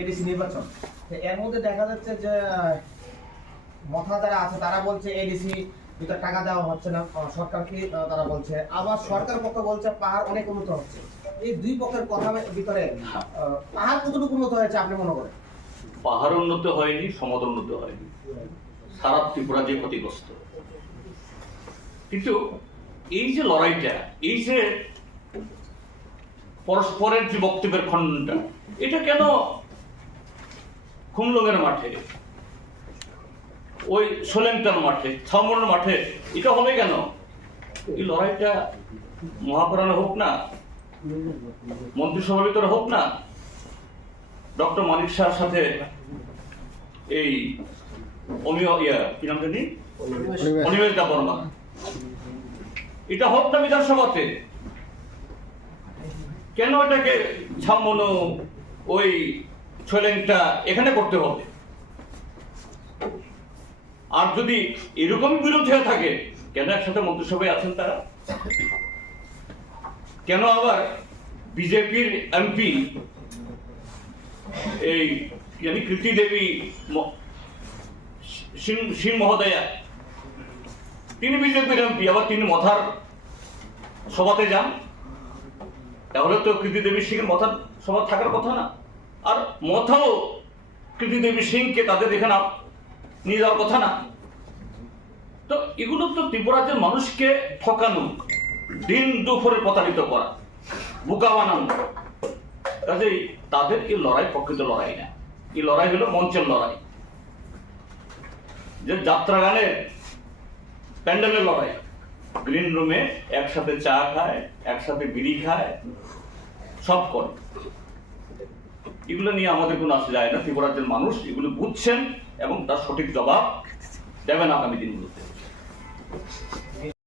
ADC নির্বাচন, এর মধ্যে দেখা যাচ্ছে যে মথা যারা আছে তারা বলছে এডিসি ভিতরে টাকা দেওয়া হচ্ছে না সরকারকে, তারা বলছে, আবার সরকার পক্ষ বলছে পাহাড় অনেক উন্নত হচ্ছে। এই দুই পক্ষের কথা ভিতরে পাহাড় কতটুকু উন্নত হয়েছে আপনি মনে করেন? পাহাড় উন্নত হয়নি, সমতল উন্নত হয়নি, সারা ত্রিপুরা যে ক্ষতিগ্রস্ত। কিন্তু এই যে লড়াইটা, এই যে পরস্পরের যে বক্তব্যের খণ্ডনটা, এটা কেন খুমলুঙের মাঠে, ওই সোলেংটার মাঠে, ছামনের মাঠে এটা হবে কেন? এই লড়াইটা মহাপুরাণে হোক না, মন্ত্রিসভার ভিতরে হোক না, ডক্টর মানিক শাহর সাথে এই কি নাম জানি অনিমেষ বর্মা, এটা হোক না বিধানসভাতে, কেন এটাকে ছামনো ওই ছোলেংটা এখানে করতে হবে? আর যদি এরকমই বিরোধ হয়ে থাকে, কেন একসাথে মন্ত্রিসভায় আছেন তারা? কেন আবার বিজেপির এমপি এই কৃতি দেবী সিং মহোদয়া, তিনি বিজেপির এমপি, আবার তিনি মথার সভাতে যান? তাহলে তো কৃতি দেবী সিং এর মথার সভা থাকার কথা না। আর মথাও কৃতি দেবী সিংকে তাদের এখানে নিয়ে যাওয়ার কথা না। তো এগুলো তো ত্রিপুরার মানুষকে ঠকানো, দিন দুপুরে প্রতারিত করা, বোকা বানানো। কাজেই তাদের এই লড়াই প্রকৃত লড়াই না, এই লড়াই হলো মঞ্চের লড়াই, যে যাত্রা গানের প্যান্ডেলের লড়াই। গ্রিন রুমে একসাথে চা খায়, একসাথে বিড়ি খায়, সব করে। এগুলো নিয়ে আমাদের কোনো আসে যায় না। ত্রিপুরার মানুষ এগুলো বুঝছেন এবং তার সঠিক জবাব দেবেন আগামী দিনগুলোতে।